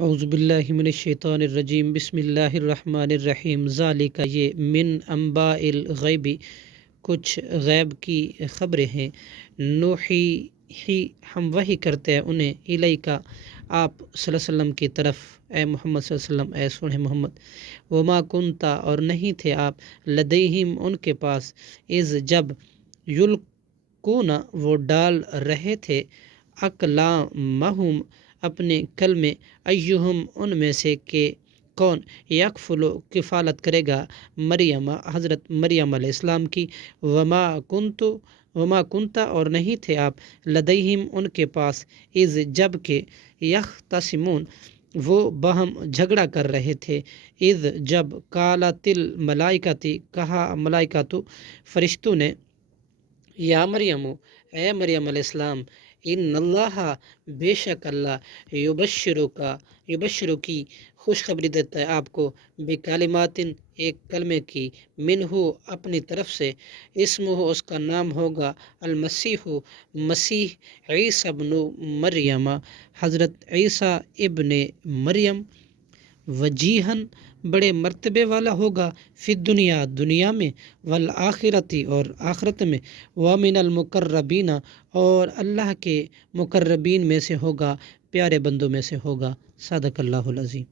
اعوذ باللہ من الشیطان الرجیم، بسم اللہ الرحمن الرحیم۔ ذالک، یہ من انباء الغیب، کچھ غیب کی خبریں ہیں، نوحی ہی، ہم وحی کرتے ہیں انہیں، الیکا، آپ صلی اللہ علیہ وسلم کی طرف، اے محمد صلی اللہ علیہ وسلم، اے سونے محمد۔ وما کنتا، اور نہیں تھے آپ، لدیہم، ان کے پاس، اذ، جب، یلقون، وہ ڈال رہے تھے، اقلامہم، اپنے کلمے، ایہم، ان میں سے کہ کون، یکفلو، کفالت کرے گا، مریم، حضرت مریم علیہ السلام کی، وما کنتا، اور نہیں تھے آپ، لدیہم، ان کے پاس، اذ، جب کہ، یختصمون، وہ باہم جھگڑا کر رہے تھے، اذ، جب، قالت الملائکۃ، کہا ملائکۃ، فرشتوں نے، یا مریم، اے مریم علیہ السلام، ان اللہ، بے شک اللہ، یبشرو کی، خوشخبری دیتا ہے آپ کو، بکلمات، ایک کلمے کی، منہ، اپنی طرف سے، اسمہ، اس کا نام ہوگا، المسیح، مسیح، عیسیٰ ابن مریم، حضرت عیسیٰ ابن مریم، وجیہن، بڑے مرتبے والا ہوگا، فی الدنیا، دنیا میں، والآخرتی، اور آخرت میں، ومن المقربین، اور اللہ کے مقربین میں سے ہوگا، پیارے بندوں میں سے ہوگا۔ صدق اللہ العظیم۔